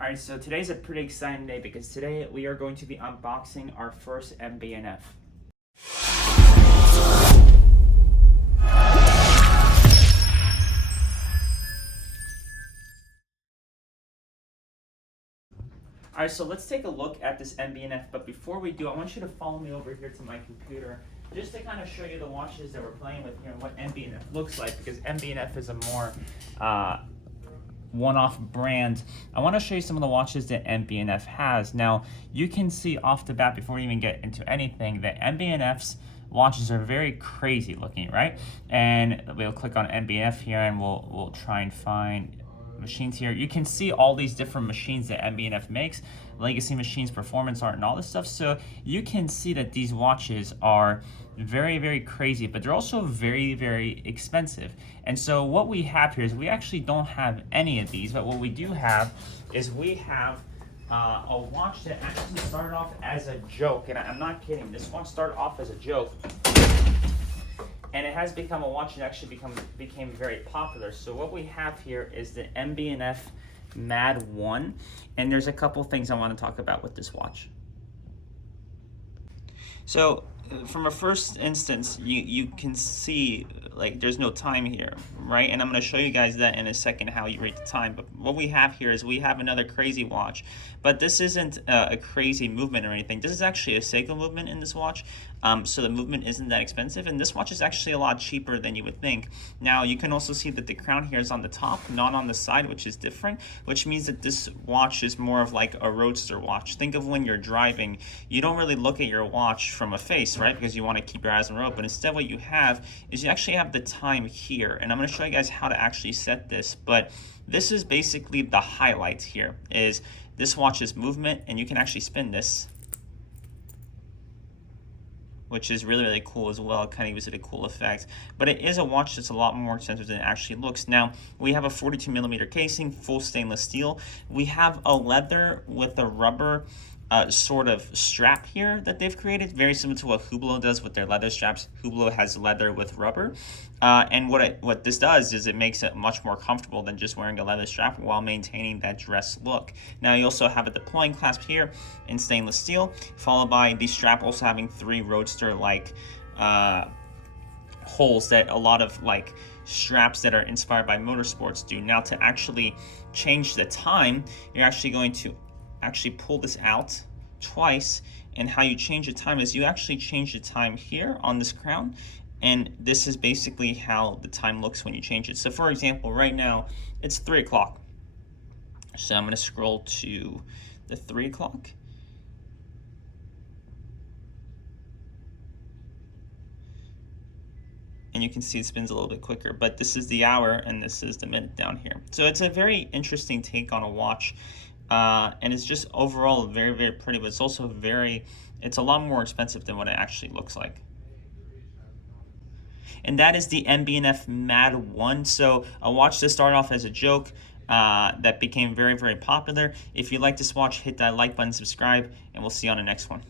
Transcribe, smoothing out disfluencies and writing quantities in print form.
Alright, so today's a pretty exciting day because today we are going to be unboxing our first MB&F. Alright, so let's take a look at this MB&F, but before we do, I want you to follow me over here to my computer just to kind of show you the watches that we're playing with here and what MB&F looks like, because MB&F is a more one-off brand. I want to show you some of the watches that MB&F has. Now, you can see off the bat, before we even get into anything, that MB&F's watches are very crazy looking, right? And we'll click on MB&F here and we'll try and find machines here. You can see all these different machines that MB&F makes, legacy machines, performance art, and all this stuff. So you can see that these watches are very, very crazy, but they're also very, very expensive. And so what we have here is we actually don't have any of these, but what we do have is we have a watch that actually started off as a joke, and I'm not kidding. This one started off as a joke, and it has become a watch that actually became very popular. So what we have here is the MB&F MA.D 1, and there's a couple things I want to talk about with this watch. So from a first instance, you can see like there's no time here, right? And I'm going to show you guys that in a second, how you read the time. But what we have here is we have another crazy watch, but this isn't a crazy movement or anything. This is actually a Seiko movement in this watch, so the movement isn't that expensive, and this watch is actually a lot cheaper than you would think. Now you can also see that the crown here is on the top, not on the side, which is different, which means that this watch is more of like a roadster watch. Think of when you're driving, you don't really look at your watch from a face, right? Because you want to keep your eyes on the road, but instead what you have is you actually have the time here, and I'm going to show you guys how to actually set this. But this is basically the highlight here, is this watch's movement, and you can actually spin this, which is really, really cool as well. It kind of gives it a cool effect. But it is a watch that's a lot more expensive than it actually looks. Now, we have a 42mm casing, full stainless steel. We have a leather with a rubber sort of strap here that they've created, very similar to what Hublot does with their leather straps. Hublot has leather with rubber, and what this does is it makes it much more comfortable than just wearing a leather strap while maintaining that dress look. Now you also have a deploying clasp here in stainless steel, followed by the strap also having 3 roadster like holes that a lot of like straps that are inspired by motorsports do. Now to actually change the time, you're actually going to pull this out twice, and how you change the time is you actually change the time here on this crown, and this is basically how the time looks when you change it. So for example, right now it's 3 o'clock, so I'm going to scroll to the 3 o'clock, and you can see it spins a little bit quicker, but this is the hour and this is the minute down here. So it's a very interesting take on a watch. And it's just overall very, very pretty, but it's also it's a lot more expensive than what it actually looks like. And that is the MB&F MA.D 1. So a watch that started off as a joke that became very, very popular. If you like this watch, hit that like button, subscribe, and we'll see you on the next one.